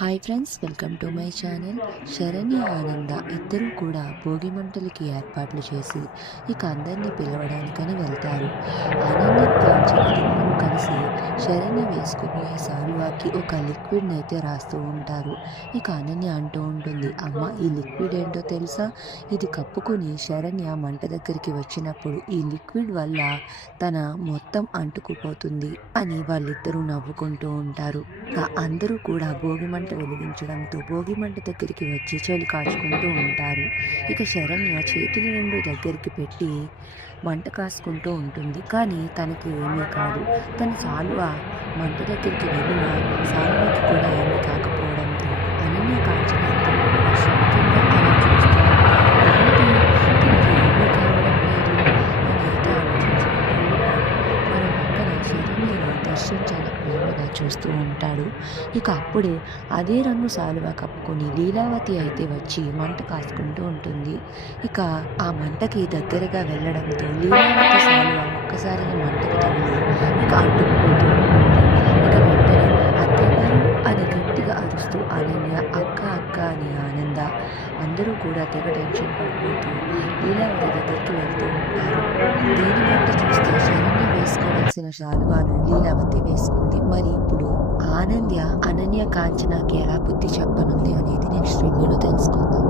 Hi friends, welcome to my channel. Saranya, ఆనంద ఇద్దరూ కూడా భోగి మంటలకి ఏర్పాట్లు చేసి ఇక అందరినీ పిలవడానికని వెళ్తారు. ఆనంద కాంచన ఇద్దరు కలిసి శరణ్య వేసుకుపోయే సాలువాకి ఒక లిక్విడ్ని అయితే రాస్తూ ఉంటారు. ఇక అనన్య అంటూ ఉంటుంది, అమ్మ ఈ లిక్విడ్ ఏంటో తెలుసా? ఇది కప్పుకొని శరణ్య మంట దగ్గరికి వచ్చినప్పుడు ఈ లిక్విడ్ వల్ల తన మొత్తం అంటుకుపోతుంది అని వాళ్ళిద్దరూ నవ్వుకుంటూ ఉంటారు. ఇక అందరూ కూడా భోగి మంట వెలిగించడంతో భోగి మంట దగ్గరికి వచ్చి చలి కాచుకుంటూ ఉంటారు. ఇక శరణ్య చేతులు రెండు దగ్గరికి పెట్టి మంట కాసుకుంటూ ఉంటుంది. కానీ తనకి ఏమీ కాదు. తన సాల్వ మంట దగ్గరికి వెళ్ళిన సాల్వకి కూడా ఏమీ కాకపోవడంతో అనన్య కాంచన ఇద్దరు కూడా షాకింగ్గా అలా చూస్తూ ఉంటారు. ఏంటి తనకి ఏమీ కావడం లేదు అని అయితే ఆలోచించుకుంటూ ఉంటారు. మరో పక్కన శరణ్యని దర్శన్ చాలా ప్రేమగా చూస్తూ ఉంటాడు. ఇక అప్పుడే అదే రంగు సాలువా కప్పుకొని లీలావతి అయితే వచ్చి మంట కాసుకుంటూ ఉంటుంది. ఇక ఆ మంటకి దగ్గరగా వెళ్ళడంతో లీలావతి సాలువా ఒక్కసారిగా మంటకు తగిలి ఇక అంటుకుపోతూ ఉంటుంది. ఇక వెంటనే అత్తగారు అని గట్టిగా అరుస్తూ అనన్య అక్క అక్క అని ఆనంద అందరూ కూడా తెగ టెన్షన్ పడిపోతూ లీలావతి దగ్గరికి వెళ్తూ ఉంటారు. దీన్ని బట్టి చూస్తే శరణ్య వేసుకోవాల్సిన శాలువాను లీలావతి వేసుకుంది. మరి ఇప్పుడు ఆనంద్య అనన్య కాంచనకి ఎలా బుద్ధి చెప్పనుంది అనేది నెక్స్ట్ రివ్యూలో తెలుసుకుందాం.